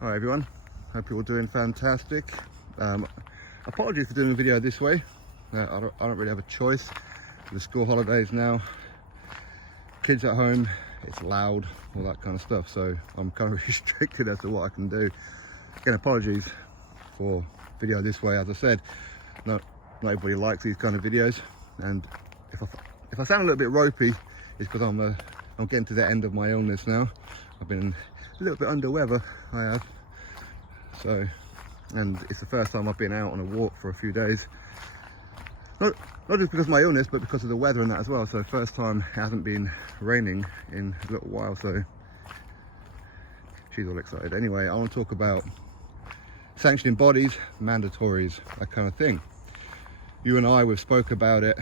Hi everyone, hope you're all doing fantastic. Apologies for doing a video this way. I don't really have a choice. The school holidays now, kids at home, it's loud, all that kind of stuff, so I'm kind of restricted as to what I can do. Again, apologies for video this way. As I said, not everybody likes these kind of videos, and if I sound a little bit ropey, it's because I'm getting to the end of my illness now. I've been a little bit under weather, I have. So, and it's the first time I've been out on a walk for a few days. Not just because of my illness, but because of the weather and that as well. So first time it hasn't been raining in a little while, so she's all excited. Anyway, I want to talk about sanctioning bodies, mandatories, that kind of thing. You and I, we've spoke about it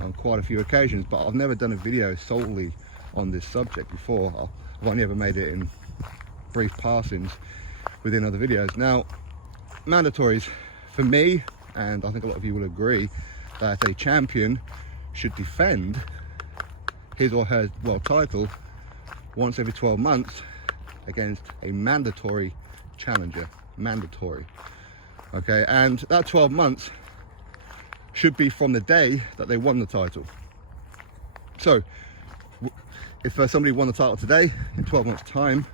on quite a few occasions, but I've never done a video solely on this subject before. I've only ever made it in brief passings within other videos. Now, mandatories, for me, and I think a lot of you will agree, that a champion should defend his or her world title once every 12 months against a mandatory challenger. Mandatory. Okay, and that 12 months should be from the day that they won the title. So if somebody won the title today, in 12 months time,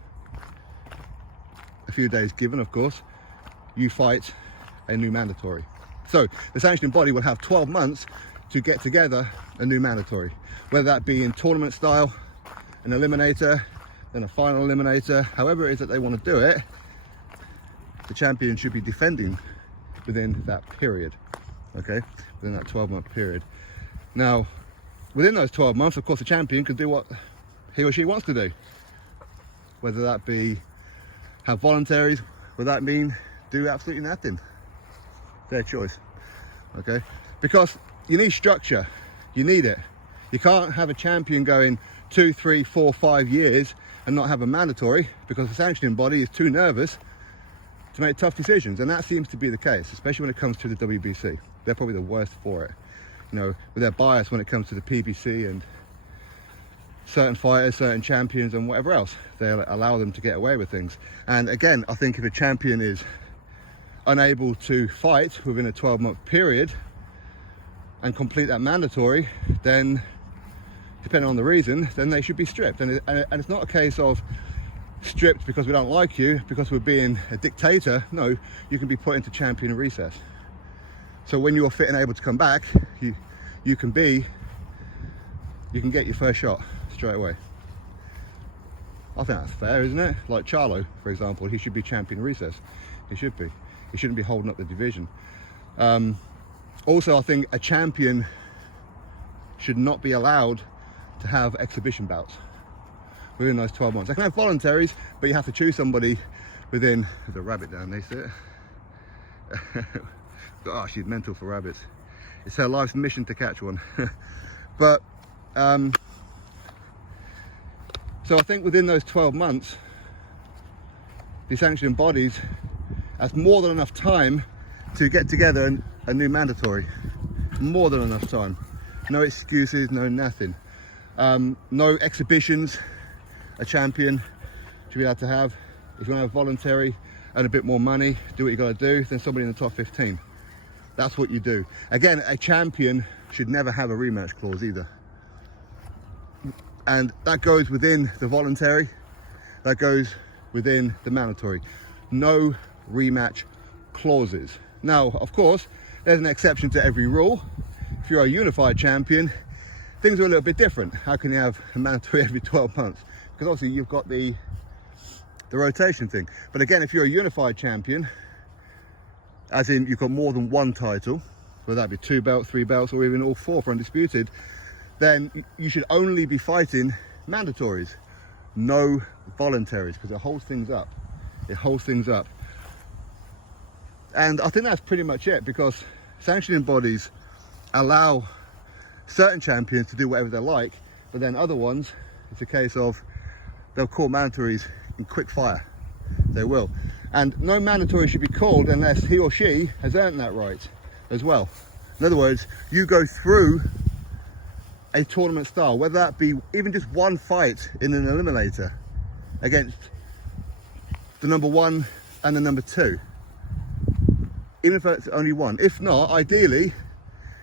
a few days given of course, you fight a new mandatory. So the sanctioning body will have 12 months to get together a new mandatory, whether that be in tournament style, an eliminator, then a final eliminator, however it is that they want to do it. The champion should be defending within that period, okay, within that 12-month period. Now, within those 12 months, of course, the champion can do what he or she wants to do, whether that be have voluntaries, whether that mean do absolutely nothing. Their choice, okay? Because you need structure, you need it. You can't have a champion going 2, 3, 4, 5 years and not have a mandatory because the sanctioning body is too nervous to make tough decisions, and that seems to be the case, especially when it comes to the WBC. They're probably the worst for it, you know, with their bias when it comes to the PBC and certain fighters, certain champions and whatever else. They'll allow them to get away with things. And again, I think if a champion is unable to fight within a 12-month period and complete that mandatory, then depending on the reason, then they should be stripped. And it's not a case of stripped because we don't like you, because we're being a dictator. No, you can be put into champion recess. So when you're fit and able to come back, you can get your first shot straight away. I think that's fair, isn't it? Like Charlo, for example, he should be champion recess. He should be. He shouldn't be holding up the division. Also, I think a champion should not be allowed to have exhibition bouts within those 12 months. They can have voluntaries, but you have to choose somebody within. There's a rabbit down there, see it? Gosh, she's mental for rabbits. It's her life's mission to catch one. But so I think within those 12 months, the sanctioning bodies has more than enough time to get together a new mandatory. More than enough time. No excuses, no nothing. No exhibitions. A champion should be allowed to have. If you want to have voluntary and a bit more money, do what you got to do, then somebody in the top 15. That's what you do. Again, a champion should never have a rematch clause either. And that goes within the voluntary, that goes within the mandatory. No rematch clauses. Now, of course, there's an exception to every rule. If you're a unified champion, things are a little bit different. How can you have a mandatory every 12 months? Because obviously you've got the rotation thing. But again, if you're a unified champion, as in you've got more than one title, whether that be 2 belts, 3 belts, or even all 4 for undisputed, then you should only be fighting mandatories, no voluntaries, because it holds things up. It holds things up. And I think that's pretty much it, because sanctioning bodies allow certain champions to do whatever they like, but then other ones, it's a case of they'll call mandatories in quick fire. They will. And no mandatory should be called unless he or she has earned that right as well. In other words, you go through a tournament style, whether that be even just one fight in an eliminator against the number 1 and the number 2. Even if it's only one. If not, ideally,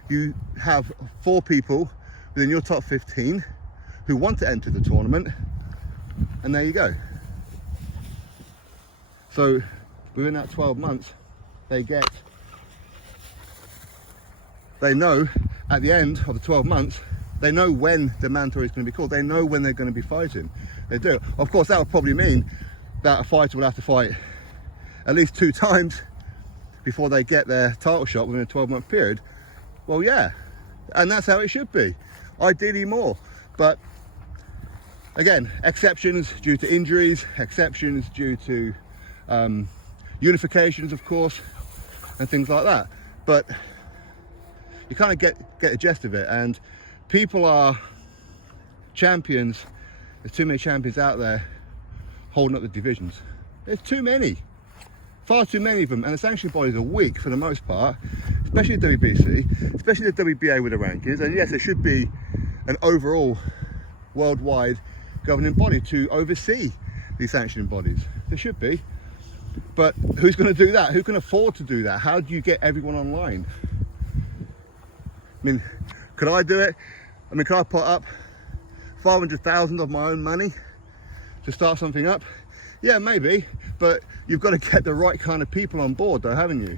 you have 4 people within your top 15 who want to enter the tournament, and there you go. So within that 12 months, they know at the end of the 12 months, they know when the mandatory is going to be called. They know when they're going to be fighting. They do. Of course, that would probably mean that a fighter will have to fight at least 2 times before they get their title shot within a 12-month period. Well, yeah, and that's how it should be. Ideally more, but again, exceptions due to injuries, exceptions due to unifications, of course, and things like that. But you kind of get the gist of it, and people are champions. There's too many champions out there holding up the divisions. There's too many. Far too many of them, and the sanctioning bodies are weak for the most part, especially the WBC, especially the WBA with the rankings. And yes, there should be an overall worldwide governing body to oversee these sanctioning bodies. There should be. But who's going to do that? Who can afford to do that? How do you get everyone online? I mean, could I do it? I mean, could I put up 500,000 of my own money to start something up? Yeah, maybe, but you've got to get the right kind of people on board though, haven't you?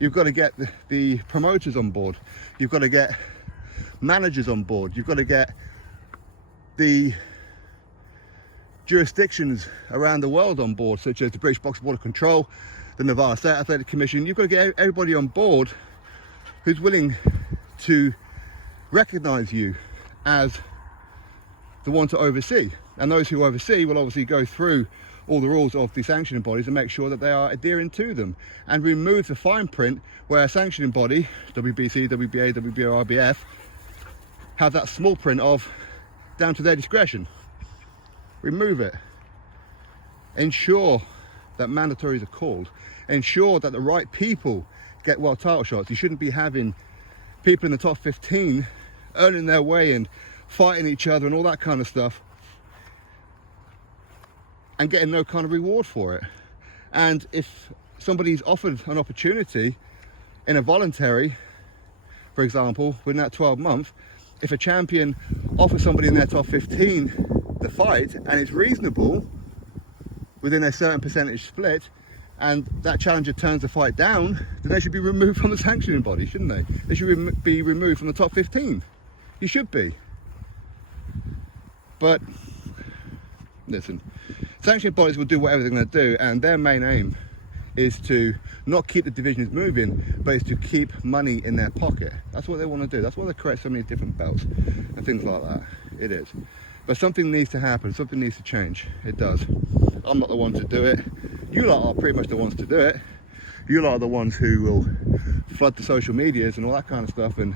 You've got to get the promoters on board. You've got to get managers on board. You've got to get the jurisdictions around the world on board, such as the British Boxing Board of Control, the Nevada State Athletic Commission. You've got to get everybody on board who's willing to recognize you as the one to oversee. And those who oversee will obviously go through all the rules of the sanctioning bodies and make sure that they are adhering to them, and remove the fine print where a sanctioning body, WBC, WBA, WBO, RBF, have that small print of down to their discretion. Remove it. Ensure that mandatories are called. Ensure that the right people get world title shots. You shouldn't be having people in the top 15 earning their way and fighting each other and all that kind of stuff, and getting no kind of reward for it. And if somebody's offered an opportunity in a voluntary, for example, within that 12 month, if a champion offers somebody in their top 15 the fight and it's reasonable within a certain percentage split, and that challenger turns the fight down, then they should be removed from the sanctioning body, shouldn't they? They should be removed from the top 15. You should be. But listen, sanctioning bodies will do whatever they're going to do, and their main aim is to not keep the divisions moving, but is to keep money in their pocket. That's what they want to do. That's why they create so many different belts and things like that. It is. But something needs to happen. Something needs to change. It does. I'm not the one to do it. You lot are pretty much the ones to do it. You lot are the ones who will flood the social medias and all that kind of stuff and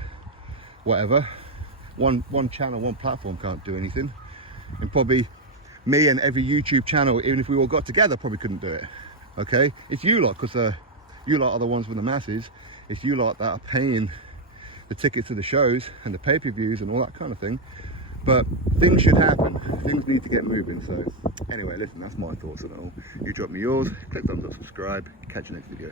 whatever. One channel, one platform can't do anything. And probably me and every YouTube channel, even if we all got together, probably couldn't do it. Okay? It's you lot, because you lot are the ones with the masses. It's you lot that are paying the tickets to the shows and the pay-per-views and all that kind of thing. But things should happen. Things need to get moving. So anyway, listen, that's my thoughts on it all. You drop me yours, click thumbs up, subscribe, catch you next video.